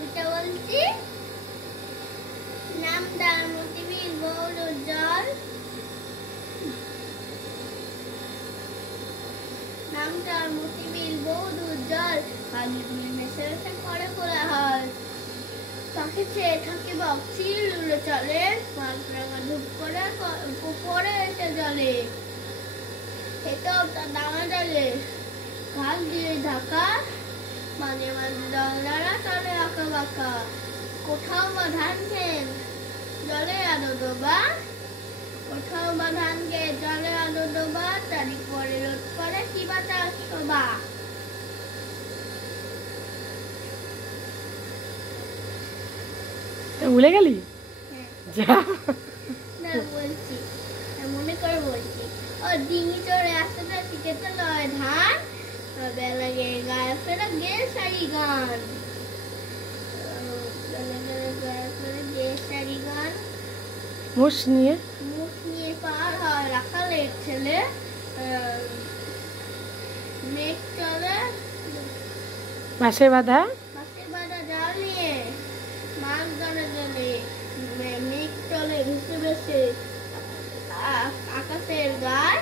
কবিতা বলছি। নামদার মতিবিল গৌর জল, নামদার মতিবিল গৌর জল, হালি দুলি মেশে মেশে করে কোলাহল। তাকে চেয়ে থাকে বক্সির উড়ে চলে, মালপড়া ধূপ করে পুকুরে এসে জলে। এটাও তার দামা জলে ঘাস দিয়ে ঢাকা, মাঝে মাঝে জলদারা চলে আঁকা বাঁকা। কোথাও বা ধান খেন জলে আলো ডোবা, কোথাও বা ধান খেয়ে জলে আলো ডোবা, তারই পরে রোদ করে কি বা তার শোভা। ভুলে গেলি? যা না বলছি, মনে করে বলছি। ও ডিঙি চড়ে আসতে শিখেছে লয় ধান, বেলা গিয়ে গায়ে ফেরা গে সারি গান। মোষ নিয়ে পার হয় রাখালের ছেলে, মেঘ চলে বাঁশে বাঁধা জাল নিয়ে, মাছ ধরে জলে। মেঘ চলে ভেসে ভেসে আকাশের গায়,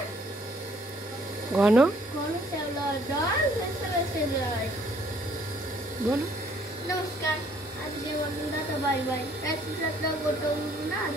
ঘন ঘন শ্যাওলার জল ভেসে ভেসে যায়। বলো। নমস্কার, আজকে বন্ধুরা তো বাই বাই। রাত্রি রাত্রা গোটা বন্ধুরা আজ